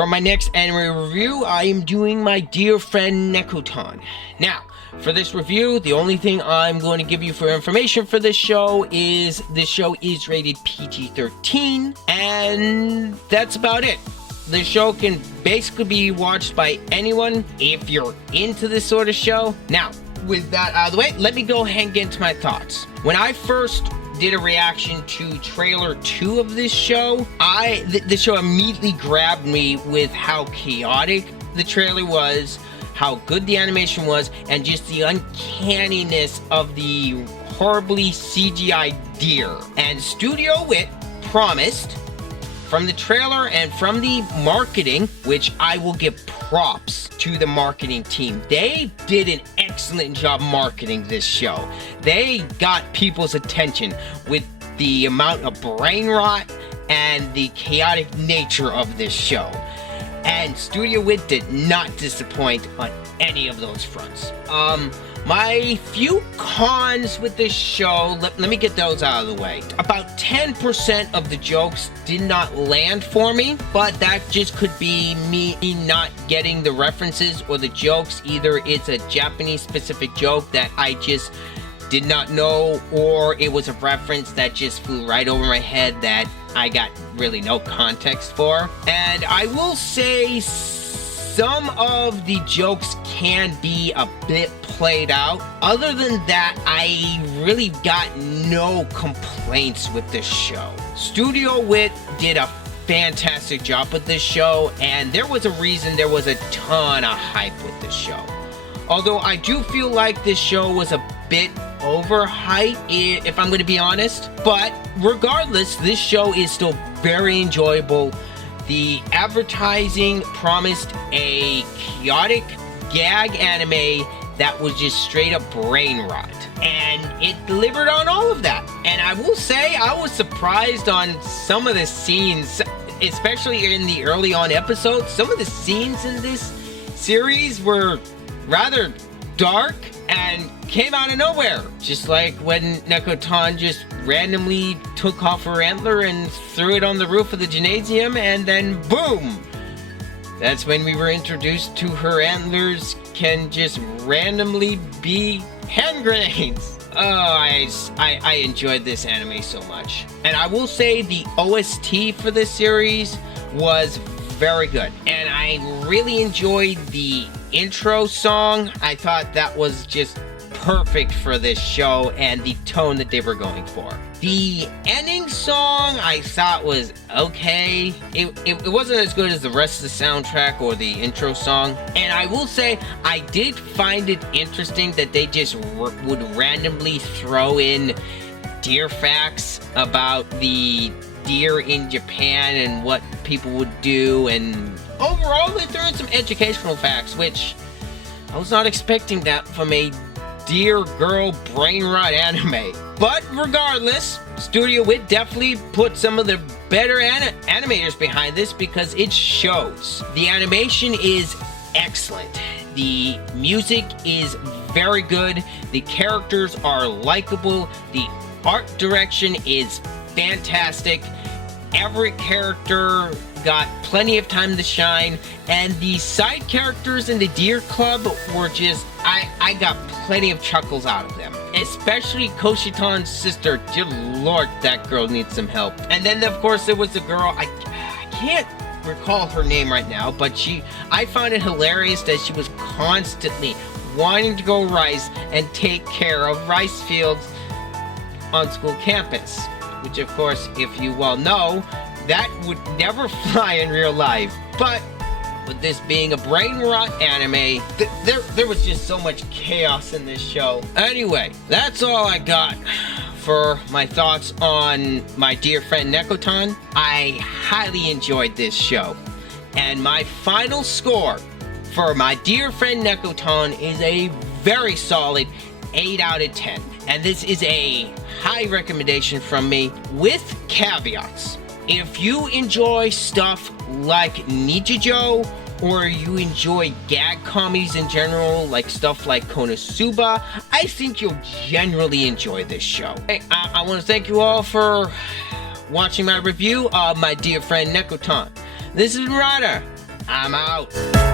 For my next anime review, I am doing my dear friend Nokotan. Now, for this review, the only thing I'm going to give you for information for this show is rated PG-13, and that's about it. The show can basically be watched by anyone if you're into this sort of show. Now, with that out of the way, let me go ahead and get into my thoughts. When I first did a reaction to trailer 2 of this show, the show immediately grabbed me with how chaotic the trailer was, how good the animation was, and just the uncanniness of the horribly CGI deer. And Studio Wit promised, from the trailer and from the marketing, which I will give props to the marketing team. They did an excellent job marketing this show. They got people's attention with the amount of brain rot and the chaotic nature of this show. And Studio Wit did not disappoint on any of those fronts. My few cons with this show, let me get those out of the way. About 10% of the jokes did not land for me, but that just could be me not getting the references or the jokes. Either it's a Japanese specific joke that I just did not know, or it was a reference that just flew right over my head that I got really no context for. And I will say some of the jokes can be a bit played out. Other than that, I really got no complaints with this show. Studio Wit did a fantastic job with this show, and there was a reason there was a ton of hype with this show. Although I do feel like this show was a bit overhyped, if I'm going to be honest. But regardless, this show is still very enjoyable. The advertising promised a chaotic gag anime that was just straight up brain rot, and it delivered on all of that. And I will say, I was surprised on some of the scenes, especially in the early on episodes. Some of the scenes in this series were rather dark and came out of nowhere. Just like when Nokotan just randomly took off her antler and threw it on the roof of the gymnasium, and then boom! That's when we were introduced to her antlers can just randomly be hand grenades. Oh, I enjoyed this anime so much. And I will say the OST for this series was very good. And I really enjoyed the intro song. I thought that was just perfect for this show and the tone that they were going for. The ending song I thought was okay. It wasn't as good as the rest of the soundtrack or the intro song. And I will say, I did find it interesting that they just would randomly throw in deer facts about the deer in Japan and what people would do, and overall they threw in some educational facts, which I was not expecting that from a deer girl brain rot anime. But regardless, Studio Wit definitely put some of the better animators behind this, because it shows. The animation is excellent. The music is very good. The characters are likable. The art direction is fantastic. Every character got plenty of time to shine, and the side characters in the Deer Club were just, I got plenty of chuckles out of them. Especially Koshitan's sister. Dear Lord, that girl needs some help. And then of course there was the girl, I can't recall her name right now, but I found it hilarious that she was constantly wanting to go rice and take care of rice fields on school campus. Which of course, if you well know, that would never fly in real life. But with this being a brain rot anime, there was just so much chaos in this show. Anyway, that's all I got for my thoughts on my dear friend Nokotan. I highly enjoyed this show. And my final score for my dear friend Nokotan is a very solid 8 out of 10. And this is a high recommendation from me with caveats. If you enjoy stuff like Nichijou, or you enjoy gag comedies in general, like stuff like Konosuba, I think you'll generally enjoy this show. I want to thank you all for watching my review of my dear friend Nokotan. This is Ryder. I'm out.